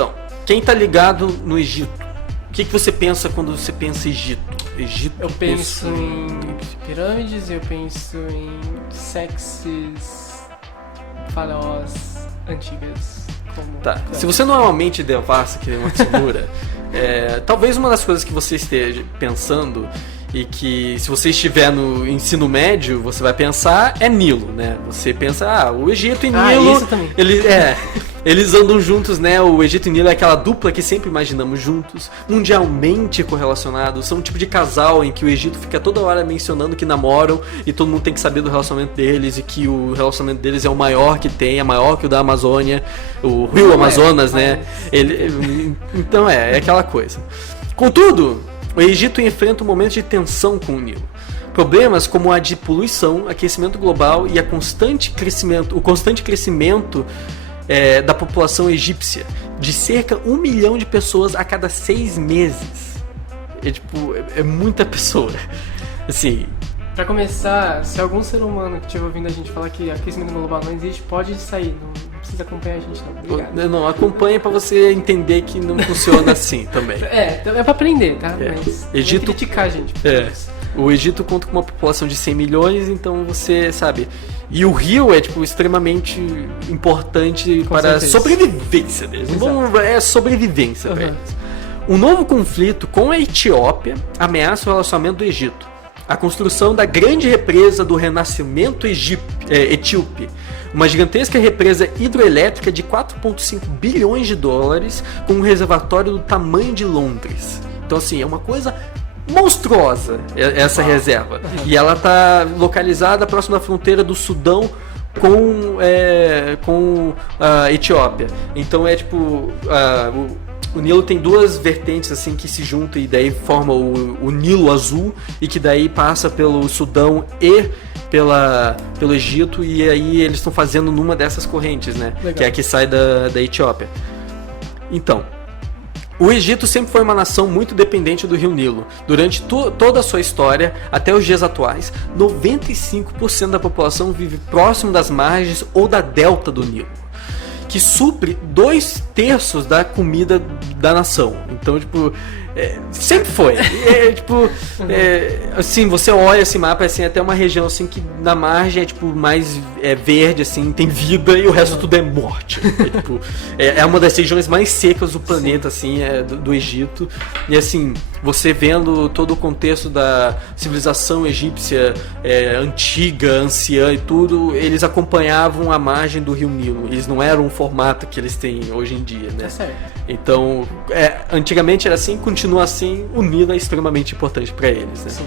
Então, quem tá ligado no Egito, o que você pensa quando você pensa Egito? Eu penso em pirâmides, eu penso em sexys faraós antigas. Tá. Se você não é uma mente devassa, que nem uma Tsunura, talvez uma das coisas que você esteja pensando e que se você estiver no ensino médio, você vai pensar é Nilo, né? Você pensa, o Egito e Nilo, isso também. Eles andam juntos, né? O Egito e Nilo é aquela dupla que sempre imaginamos juntos, mundialmente correlacionados, são um tipo de casal em que o Egito fica toda hora mencionando que namoram e todo mundo tem que saber do relacionamento deles e que o relacionamento deles é o maior que tem, é maior que o da Amazônia, o rio Amazonas, né? Então é aquela coisa. Contudo, o Egito enfrenta um momento de tensão com o Nilo. Problemas como a de poluição, aquecimento global e o constante crescimento da população egípcia, de cerca de 1 milhão de pessoas a cada 6 meses. É muita pessoa. Assim, pra começar, se algum ser humano que estiver ouvindo a gente falar que aquecimento global não existe, pode sair, não precisa acompanhar a gente não. Obrigado. Não, acompanha pra você entender que não funciona assim também. É pra aprender, tá? Mas Egito, não criticar a gente. O Egito conta com uma população de 100 milhões, então você sabe. E o rio é extremamente importante para a sobrevivência deles. É sobrevivência para eles. Um novo conflito com a Etiópia ameaça o relacionamento do Egito. A construção da grande represa do renascimento etíope, uma gigantesca represa hidroelétrica de 4,5 bilhões de dólares com um reservatório do tamanho de Londres. Então assim, é uma coisa monstruosa essa reserva. E ela está localizada próximo da fronteira do Sudão com a Etiópia. Então o Nilo tem duas vertentes assim que se juntam e daí forma o Nilo Azul e que daí passa pelo Sudão e pelo Egito, e aí eles estão fazendo numa dessas correntes, né? Legal. Que é a que sai da Etiópia. Então, o Egito sempre foi uma nação muito dependente do rio Nilo. Durante toda a sua história, até os dias atuais, 95% da população vive próximo das margens ou da delta do Nilo, que supre 2/3 da comida da nação. Então, sempre foi. Assim, você olha esse mapa, assim, até uma região assim que na margem é mais verde, assim, tem vida e o resto tudo é morte. É uma das regiões mais secas do planeta, assim, do Egito. E assim, você vendo todo o contexto da civilização egípcia antiga, anciã e tudo, eles acompanhavam a margem do rio Nilo. Eles não eram um formato que eles têm hoje em dia, né? É certo. Então, antigamente era assim, continua assim, o Nilo é extremamente importante para eles, né? Sim.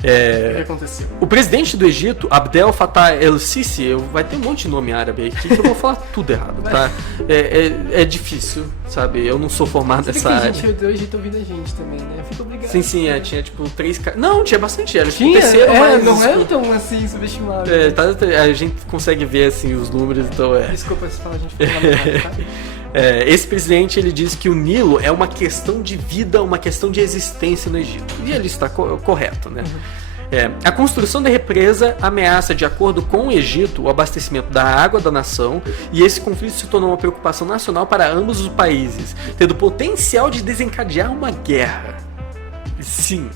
O que aconteceu? O presidente do Egito, Abdel Fattah el-Sisi, vai ter um monte de nome árabe aqui que eu vou falar tudo errado, tá? É difícil, sabe? Eu não sou formado nessa área. Tem gente do Egito ouvindo a gente também, né? Fica obrigado. Sim, tinha 3 caras. Não, tinha bastante, era tinha, o terceiro mais... não é tão assim subestimado. A gente consegue ver assim os números, então Desculpa se falar, a gente ficou tá? Esse presidente, ele diz que o Nilo é uma questão de vida, uma questão de existência no Egito. E ele está correto, né? A construção da represa ameaça, de acordo com o Egito, o abastecimento da água da nação, e esse conflito se tornou uma preocupação nacional para ambos os países, tendo potencial de desencadear uma guerra. Sim.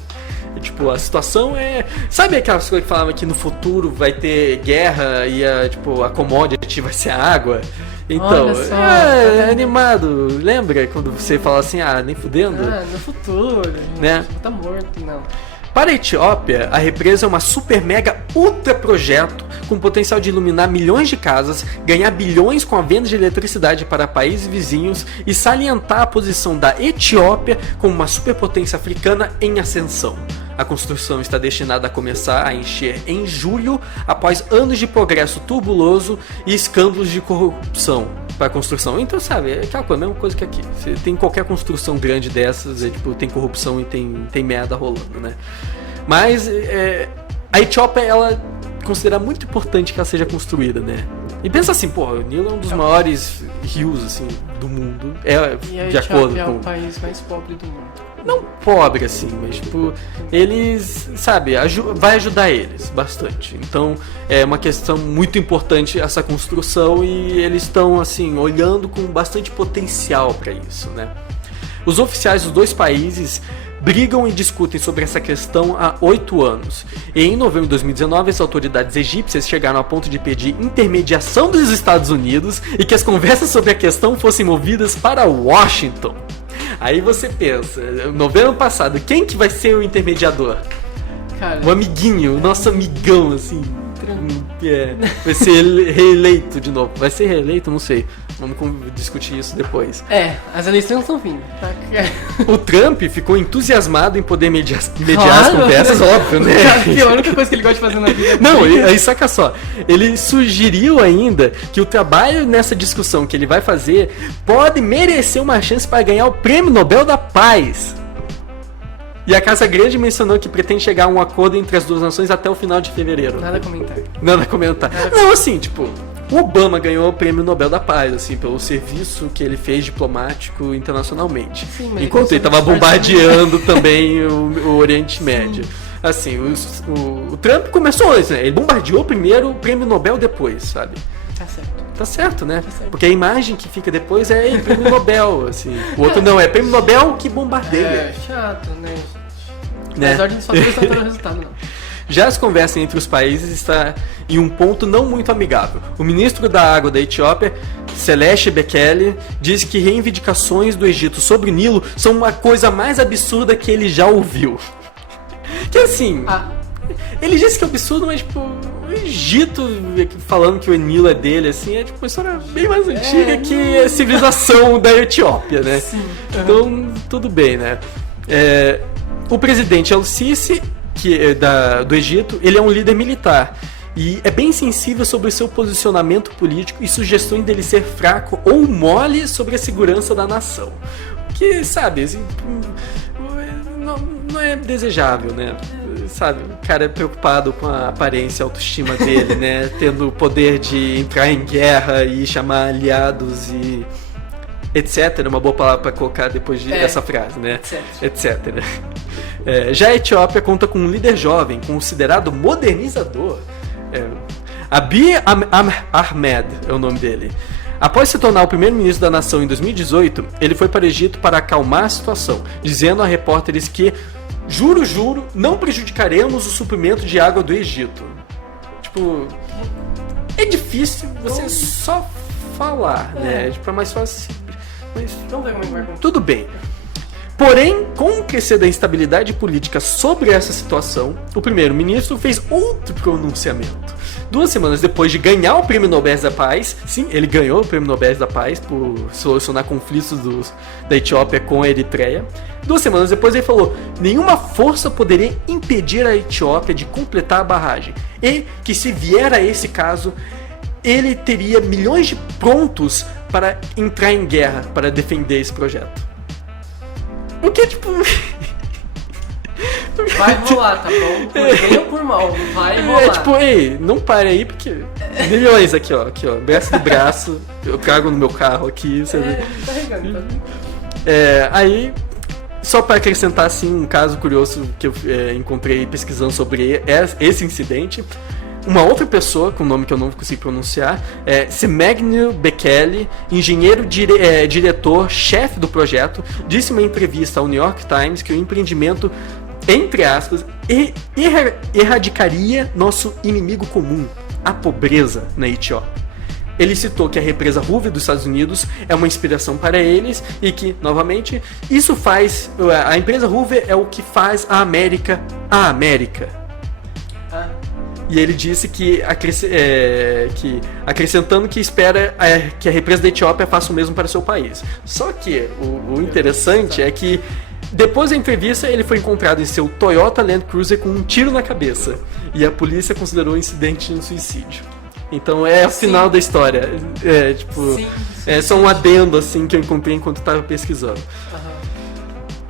A situação é... Sabe aquelas coisas que falavam que no futuro vai ter guerra e a commodity vai ser a água? Então, é animado. Lembra quando você fala assim, nem fudendo? No futuro, né? Tá morto, não. Para a Etiópia, a represa é uma super mega ultra projeto com potencial de iluminar milhões de casas, ganhar bilhões com a venda de eletricidade para países vizinhos e salientar a posição da Etiópia como uma superpotência africana em ascensão. A construção está destinada a começar a encher em julho, após anos de progresso turbuloso e escândalos de corrupção para a construção. Então, sabe, é aquela coisa, a mesma coisa que aqui. Você tem qualquer construção grande dessas, tem corrupção e tem merda rolando, né? Mas a Etiópia, ela considera muito importante que ela seja construída, né? E pensa assim, o Nilo é um dos maiores rios, assim, do mundo. E de acordo é com... o país mais pobre do mundo. Não pobre, assim, mas, eles, sabe, vai ajudar eles bastante. Então, é uma questão muito importante essa construção e eles estão, assim, olhando com bastante potencial para isso, né? Os oficiais dos dois países brigam e discutem sobre essa questão há 8 anos. E em novembro de 2019, as autoridades egípcias chegaram a ponto de pedir intermediação dos Estados Unidos e que as conversas sobre a questão fossem movidas para Washington. Aí você pensa, novembro passado, quem que vai ser o intermediador? Cara, O amiguinho, o nosso amigão, assim. Vai ser reeleito de novo. Vai ser reeleito? Não sei. Vamos discutir isso depois. As eleições estão vindo. Tá? O Trump ficou entusiasmado em poder mediar as conversas, óbvio, né? A única coisa que ele gosta de fazer na vida. Não, aí saca só. Ele sugeriu ainda que o trabalho nessa discussão que ele vai fazer pode merecer uma chance para ganhar o Prêmio Nobel da Paz. E a Casa Grande mencionou que pretende chegar a um acordo entre as duas nações até o final de fevereiro. Nada a comentar. Nada a comentar. Não, assim, o Obama ganhou o Prêmio Nobel da Paz, assim, pelo serviço que ele fez diplomático internacionalmente. Sim, mas enquanto ele estava bombardeando também o Oriente Médio. Assim, o Trump começou antes, né? Ele bombardeou primeiro, o Prêmio Nobel depois, sabe? Tá certo. Tá certo, né? Tá certo. Porque a imagem que fica depois é Prêmio Nobel, assim. O outro não, é Prêmio Nobel que bombardeia. É chato, né, gente? Né? Mas a ordem só não tá no resultado, não. Já as conversas entre os países está em um ponto não muito amigável. O ministro da Água da Etiópia, Celeste Bekele, diz que reivindicações do Egito sobre o Nilo são uma coisa mais absurda que ele já ouviu. Que assim, ele disse que é absurdo, mas o Egito falando que o Nilo é dele, assim, é uma história bem mais antiga que a civilização da Etiópia, né? Sim. Então, tudo bem, né? O presidente El-Sisi, do Egito, ele é um líder militar e é bem sensível sobre o seu posicionamento político e sugestões dele ser fraco ou mole sobre a segurança da nação. Que, sabe, assim, não é desejável, né? Sabe, o cara é preocupado com a aparência, a autoestima dele, né? Tendo o poder de entrar em guerra e chamar aliados e etc. Uma boa palavra para colocar depois dessa frase, né? Etc. Já a Etiópia conta com um líder jovem, considerado modernizador. Abiy Ahmed é o nome dele. Após se tornar o primeiro-ministro da nação em 2018, ele foi para o Egito para acalmar a situação, dizendo a repórteres que juro, não prejudicaremos o suprimento de água do Egito. É difícil você só falar, né? É mais fácil. Mas tudo bem. Porém, com o crescer da instabilidade política sobre essa situação, o primeiro-ministro fez outro pronunciamento. 2 semanas depois de ganhar o Prêmio Nobel da Paz, sim, ele ganhou o Prêmio Nobel da Paz por solucionar conflitos da Etiópia com a Eritreia. 2 semanas depois ele falou: nenhuma força poderia impedir a Etiópia de completar a barragem. E que se vier a esse caso, ele teria milhões de prontos para entrar em guerra para defender esse projeto. O que vai rolar, tá bom? Por bem ou por mal, vai rolar. Ei, não pare aí, porque milhões aqui, ó, braço do braço, eu trago no meu carro aqui, você vê. Tá regando, tá? Aí, só para acrescentar, assim, um caso curioso que eu encontrei pesquisando sobre esse incidente. Uma outra pessoa, com um nome que eu não consigo pronunciar, Semegnew Bekele, engenheiro diretor, chefe do projeto, disse em uma entrevista ao New York Times que o empreendimento, entre aspas, erradicaria nosso inimigo comum, a pobreza na Etiópia. Ele citou que a represa Hoover dos Estados Unidos é uma inspiração para eles e que, novamente, a empresa Hoover é o que faz a América a América. E ele disse que acrescentando que espera que a represa da Etiópia faça o mesmo para o seu país. Só que o interessante é que depois da entrevista ele foi encontrado em seu Toyota Land Cruiser com um tiro na cabeça. E a polícia considerou o incidente um suicídio. Então o final da história. Só um adendo assim que eu encontrei enquanto estava pesquisando.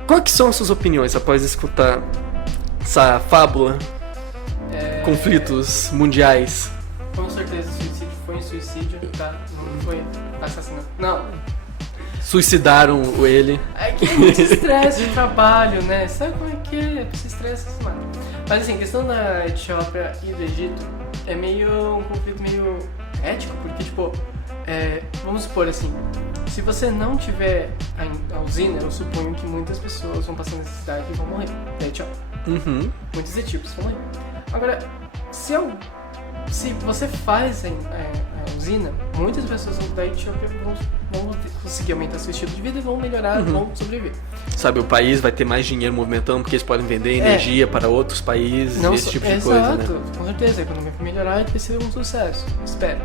Quais que são as suas opiniões após escutar essa fábula? Conflitos mundiais. Com certeza o suicídio foi um suicídio. suicídio, tá? Não foi assassinato. Não. Suicidaram ele. É que é muito estresse de trabalho, né? Sabe como é que é? Esse estresse se mata. Mas assim, a questão da Etiópia e do Egito é meio um conflito meio ético, porque tipo, vamos supor assim, se você não tiver a usina, eu suponho que muitas pessoas vão passar necessidade e vão morrer da Etiópia. Uhum. Muitos etíopes vão morrer. Agora, se você faz a usina, muitas pessoas da Etiópia vão conseguir aumentar seu estilo de vida e vão melhorar, vão sobreviver. Sabe, o país vai ter mais dinheiro movimentando porque eles podem vender energia para outros países, esse tipo de coisa, né? Exato, com certeza. A economia vai melhorar e vai ser um sucesso, espero.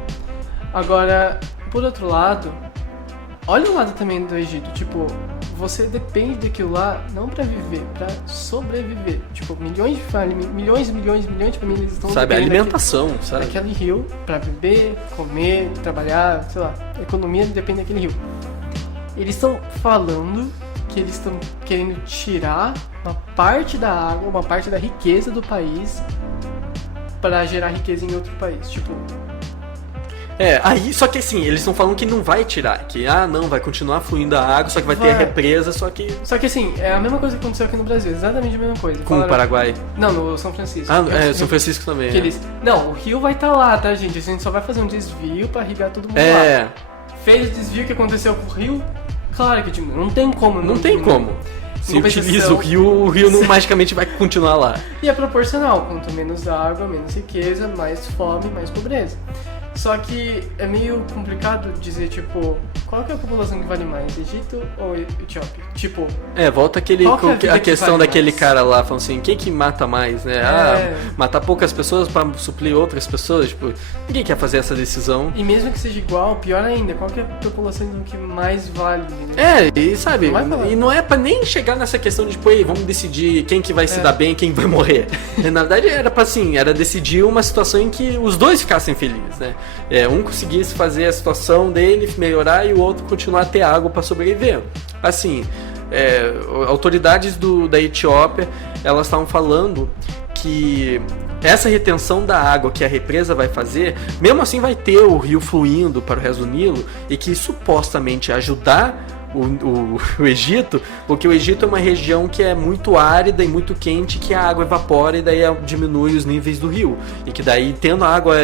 Agora, por outro lado, olha o lado também do Egito, tipo, você depende daquilo lá não pra viver, pra sobreviver. Tipo, milhões e milhões de famílias estão sabe, alimentação, sabe? Daquele rio pra beber, comer, trabalhar, sei lá. A economia depende daquele rio. Eles estão falando que eles estão querendo tirar uma parte da água, uma parte da riqueza do país para gerar riqueza em outro país. Tipo... aí, só que assim, eles estão falando que não vai tirar, que não, vai continuar fluindo a água, só que vai ter a represa, só que assim, é a mesma coisa que aconteceu aqui no Brasil, exatamente a mesma coisa. Com o Paraguai? Não, no São Francisco. São Francisco também. Não, o rio vai estar lá, tá, gente? A gente só vai fazer um desvio pra irrigar todo mundo lá. Fez o desvio que aconteceu com o rio, claro que não tem como. Não tem como. Se utiliza o rio não magicamente vai continuar lá. E é proporcional, quanto menos água, menos riqueza, mais fome, mais pobreza. Só que é meio complicado dizer, tipo, qual que é a população que vale mais, Egito ou Etiópia? Tipo... volta a questão daquele cara lá, falando assim, quem que mata mais, né? Matar poucas pessoas pra suplir outras pessoas, tipo, ninguém quer fazer essa decisão. E mesmo que seja igual, pior ainda, qual que é a população que mais vale? Né? E sabe, e não é pra nem chegar nessa questão de, tipo, vamos decidir quem que vai se dar bem e quem vai morrer. Na verdade, era decidir uma situação em que os dois ficassem felizes, né? Um conseguisse fazer a situação dele melhorar e o outro continuar a ter água para sobreviver. Assim, autoridades da Etiópia, elas estavam falando que essa retenção da água que a represa vai fazer, mesmo assim vai ter o rio fluindo para o resto do Nilo e que supostamente ajudar o Egito, porque o Egito é uma região que é muito árida e muito quente, que a água evapora e daí diminui os níveis do rio, e que daí tendo a água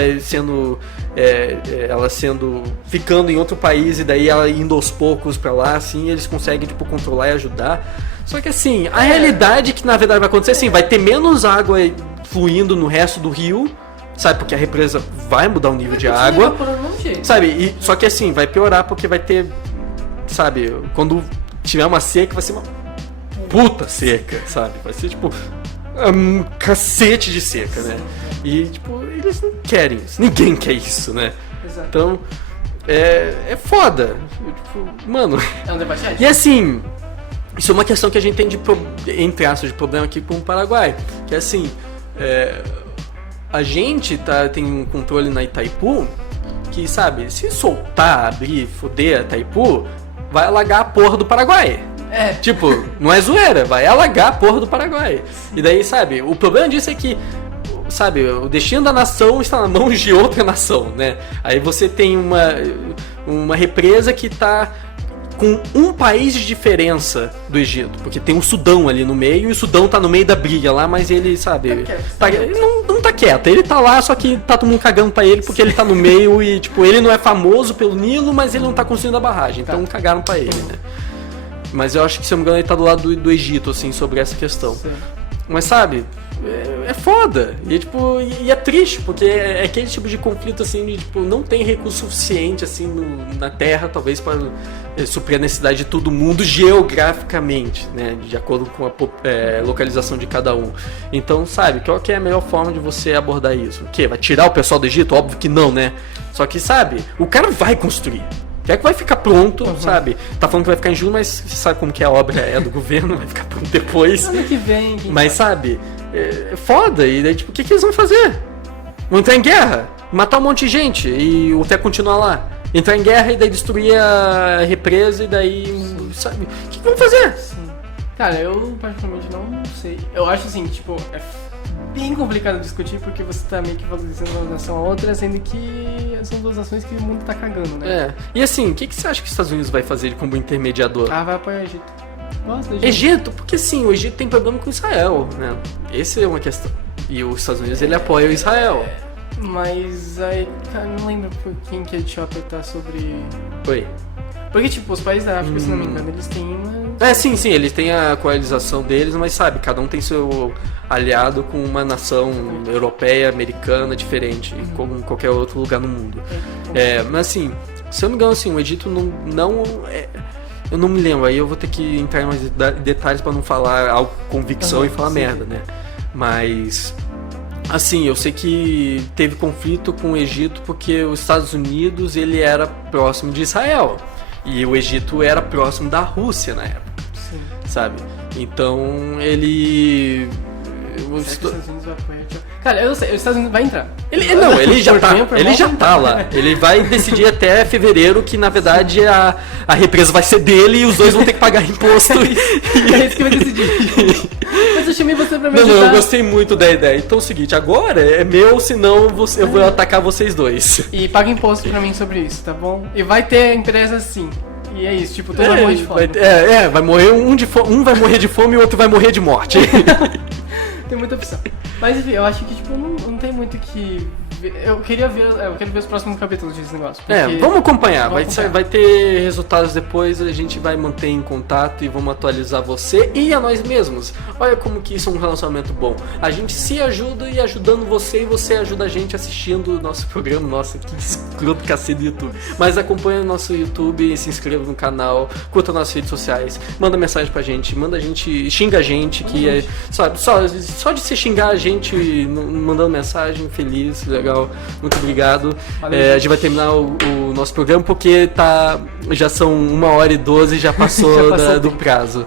ficando em outro país e daí ela indo aos poucos para lá, assim, eles conseguem tipo controlar e ajudar. Só que assim, a realidade que na verdade vai acontecer assim, vai ter menos água fluindo no resto do rio, sabe, porque a represa vai mudar o nível de água, sabe, só que assim, vai piorar porque vai ter, sabe, quando tiver uma seca vai ser uma puta seca, sabe, vai ser tipo um cacete de seca, né, e tipo, eles não querem isso, ninguém quer isso, né. Exato. Então, é foda, tipo, mano, um debate. E assim, isso é uma questão que a gente tem entre aspas, de problema aqui com o Paraguai, que é assim, a gente tem um controle na Itaipu que, sabe, se soltar, abrir, foder a Itaipu, vai alagar a porra do Paraguai. Tipo, não é zoeira, vai alagar a porra do Paraguai. E daí, sabe, o problema disso é que, sabe, o destino da nação está na mão de outra nação, né? Aí você tem uma represa que tá com um país de diferença do Egito, porque tem o Sudão ali no meio, e o Sudão tá no meio da briga lá, mas ele, sabe, ele não tá quieto, ele tá lá, só que tá todo mundo cagando pra ele, porque ele tá no meio e, tipo, ele não é famoso pelo Nilo, mas ele não tá construindo a barragem, então cagaram pra ele, né? Mas eu acho que, se eu não me engano, ele tá do lado do Egito, assim, sobre essa questão. Sim. Mas, sabe, é foda. E, tipo, e é triste, porque é aquele tipo de conflito, assim, de, tipo, não tem recurso suficiente, assim, na Terra, talvez, para suprir a necessidade de todo mundo geograficamente, né, de acordo com a localização de cada um. Então, sabe, qual que é a melhor forma de você abordar isso? O quê? Vai tirar o pessoal do Egito? Óbvio que não, né? Só que, sabe, o cara vai construir. É que vai ficar pronto, sabe? Tá falando que vai ficar em junho, mas você sabe como que a obra é do governo, vai ficar pronto depois. Ano que vem. Mas sabe, é foda. E daí, tipo, o que eles vão fazer? Vão entrar em guerra? Matar um monte de gente e o até continuar lá? Entrar em guerra e daí destruir a represa e daí, sabe? O que vão fazer? Sim. Cara, eu particularmente não sei. Eu acho assim, tipo, é bem complicado discutir, porque você tá meio que valorizando uma nação a outra, sendo que são duas nações que o mundo tá cagando, né? É. E assim, o que você acha que os Estados Unidos vai fazer como intermediador? Vai apoiar o Egito. Gosto do Egito. Egito? Porque sim, o Egito tem problema com Israel, né? Essa é uma questão. E os Estados Unidos, ele apoia o Israel. Mas aí, cara, não lembro por quem que a Etiópia tá sobre... Oi. Porque, tipo, os países da África, se não me engano, eles têm uma... Sim, eles têm a coalização deles, mas sabe, cada um tem seu aliado com uma nação europeia, americana, diferente, como em qualquer outro lugar no mundo. Mas assim, se eu não me engano, assim, o Egito não eu não me lembro, aí eu vou ter que entrar em mais detalhes pra não falar algo com convicção e falar merda, né? Mas... assim, eu sei que teve conflito com o Egito porque os Estados Unidos, ele era próximo de Israel. E o Egito era próximo da Rússia na época. Sim. Sabe? Então, ele... Será que os Estados Unidos vai apoiar a Etiópia? Cara, eu não sei, os Estados Unidos vai entrar. Ele já tá lá. Ele vai decidir até fevereiro que, na verdade, a represa vai ser dele e os dois vão ter que pagar imposto. É isso que vai decidir. Mas eu chamei você pra me ajudar. Não, eu gostei muito da ideia. Então é o seguinte, agora é meu, senão eu vou atacar vocês dois. E paga imposto pra mim sobre isso, tá bom? E vai ter empresa sim. E é isso, tipo, todo mundo vai morrer de fome. Vai morrer um vai morrer de fome e o outro vai morrer de morte. Tem muita opção. Mas enfim, eu acho que tipo, não tem muito que... Eu quero ver os próximos capítulos desse negócio. Vamos acompanhar. Vai ter resultados depois, a gente vai manter em contato e vamos atualizar você e a nós mesmos. Olha como que isso é um relacionamento bom. A gente se ajuda e ajudando você, e você ajuda a gente assistindo o nosso programa. Nossa, que escroto cacete do YouTube. Mas acompanha o nosso YouTube, se inscreva no canal, curta nossas redes sociais, manda mensagem pra gente, xinga a gente, que é, sabe, só de se xingar a gente, mandando mensagem, feliz, legal. Muito obrigado. A gente vai terminar o nosso programa porque já são 1h12 e já passou do prazo.